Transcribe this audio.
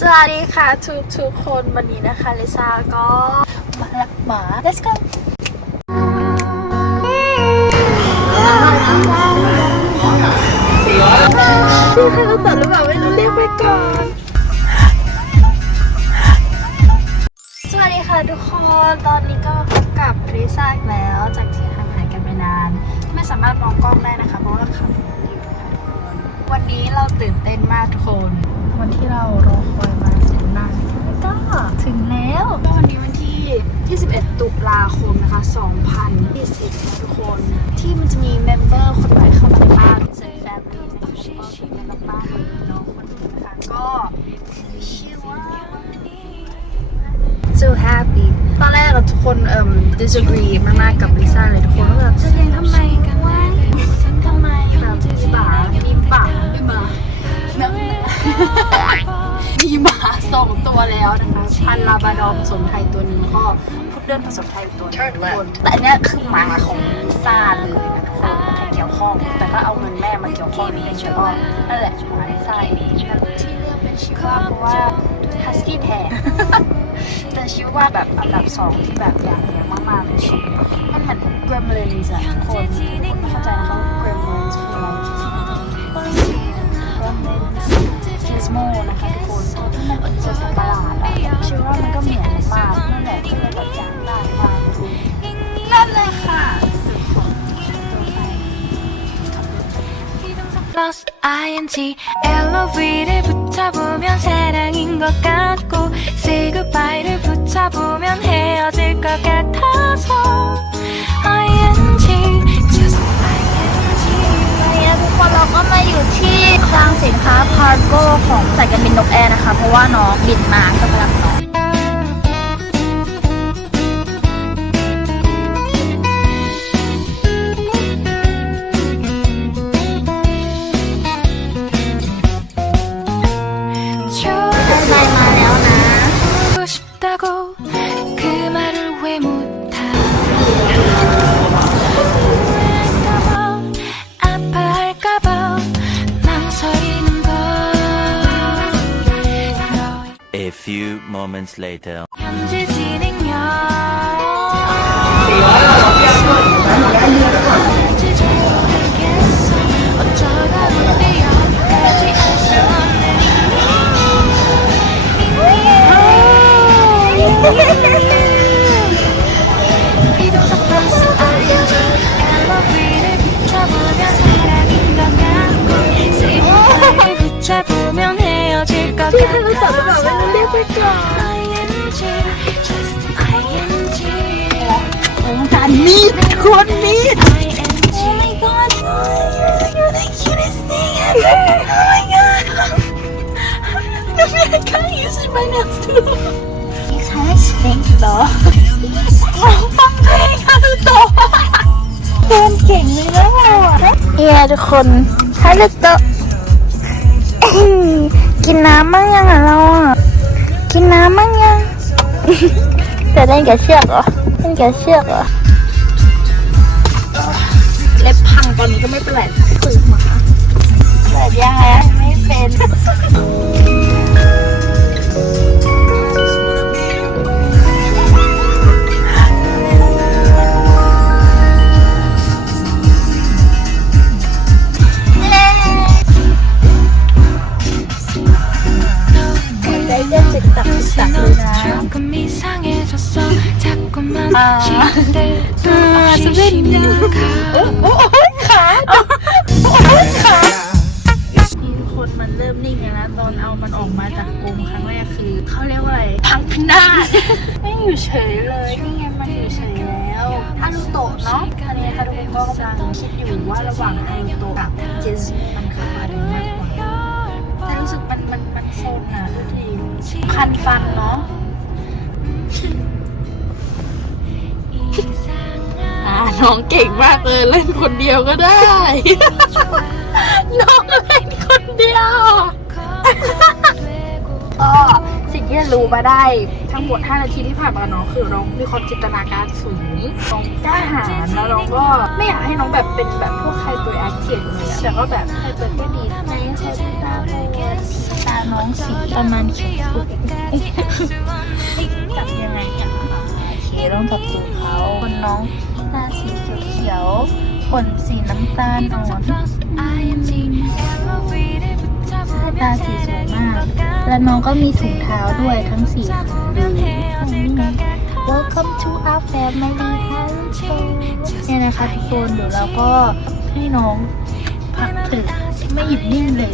สวัสดีค่ะทุกทุกๆคนวันนี้นะคะลิซ่าก็มาลักหมา let's go ชื่อใครเราตัดหรือเปล่าไม่รู้เรียกไปก่อน สวัสดีค่ะทุกคนตอนนี้ก็พบกับลิซ่าอีกแล้วจากที่ห่างหายกันไปนาน ไม่สามารถมองกล้องได้นะคะเพราะว่าขับรถอยู่ค่ะทุกคนวันนี้เราตื่นเต้นมากทุกคน วันที่เรารอคอยมาแสนนานก็ถึงแล้วก็วันนี้วันที่ 21 ตุลาคมนะคะ 2020นะทุกคน ที่มันจะมีเมมเบอร์คนใหม่เข้ามาในบ้านเจอแฟมิลี่นะคะแล้วก็เป็นแม่บ้านน้องคนหนึงนะคะก็ชื่อว่า so happy ตอนแรกเราทุกคนเอ่ม disagree มากๆกับลิซ่าเลยทุกคนว่าแบบจะเรียนทำ พันธุ์ลาบราดอร์ผสมไทยตัวหนึ่งแล้วก็พุดเดิ้ลผสมไทยตัวหนึงทุกคนแต่อันเนี้ยคือหมาของลิซ่าเลยนะทุกคนไม่ได้เกี่ยวข้อง แต่ก็เอาเงินแม่มาเกี่ยวข้องนิดนึงแล้วก็นั่นแหละหมาลิซ่าเองที่เลือกเป็นชิวาเพราะว่าฮัสกี้แทนแต่ชิวว่าแบบอันดับสองที่แบบอยากเลี้ยงมากๆเลยชิวมันเหมือนเกรมเลนส์อะทุกคนทุกคนไม่เข้าใจนะคะ ing LOV를 붙여보면 사랑인 것 같고 say goodbye를 붙여보면 헤어질 것 같아서 ing just ing เนี่ยทุกคนเราก็มาอยู่ที่คลังสินค้าคาร์โก้ของสายการบินนกแอร์นะคะ เพราะว่าน้องบินมาก็มารับน้อง ง 그 말을 왜 못하고 후회할까봐 아파할까봐 망설이는 걸 A few moments later. 현재 진행형 ของฉันมีดคนมีด Oh my god you're the cutest thing ever Oh my god I can't use my nails too You can't speak เหรอฟังเพลงฮัลโหลเดินเก่งเลยนะเนี่ยทุกคนฮัลโหลโตกินน้ำมั่งยังอะเราอะ กินน้ำมั้งยัง จะเล่นกับเชือกเหรอเล่นกับเชือกเหรอเล็บพังตอนนี้ก็ไม่เป็นไรฝึกมาเปิดยังไงไม่เป็น อาจะเล่นยัโอ้โหขาโอ้โหขาทุคนมันเริ่มนิ่งแล้วนะตอนเอามันออกมาจากกรงครั้งแรกคือเขาเรียกว่าอะไรพังพินาศไม่อยู่เฉยเลยนี่ไงมันอยู่เฉยแล้วอารุโตะเนาะอันนี้คารุโตะก็กำลังคิดอยู่ว่าระหว่างอารุโตะกับเจสซี่มันคืออะไรมากกว่าแต่รู้สึกมันมันมันโซนอะทุกทีพันฟันเนาะ น้องเก่งมากเลยเล่นคนเดียวก็ได้ น้องเล่นคนเดียว ก็สิ่งที่รู้มาได้ทั้งหมด 5 นาทีที่ผ่านมาน้องคือน้องมีความจินตนาการสูงน้องกล้าหาญแล้วน้องก็ไม่อยากให้น้องแบบเป็นแบบพวกใครตัวแอคทีฟเลยอะแต่ก็แบบใครตัวก็ดีนะใครตัวตาโบตาน้องสีประมาณเขียวจับยังไงอะเคต้องจับตูดเขาคนน้อง ตาสีเขียวๆขนสีน้ำตาลอ่อนตาสีสวยมาก แล้วน้องก็มีถุงเท้าด้วยทั้งสี่คนเลย Welcome to our family hello เนี่ยนะคะทุกคนเดี๋ยวเราก็ให้น้องพักเถอะไม่หยุดนิ่งเลย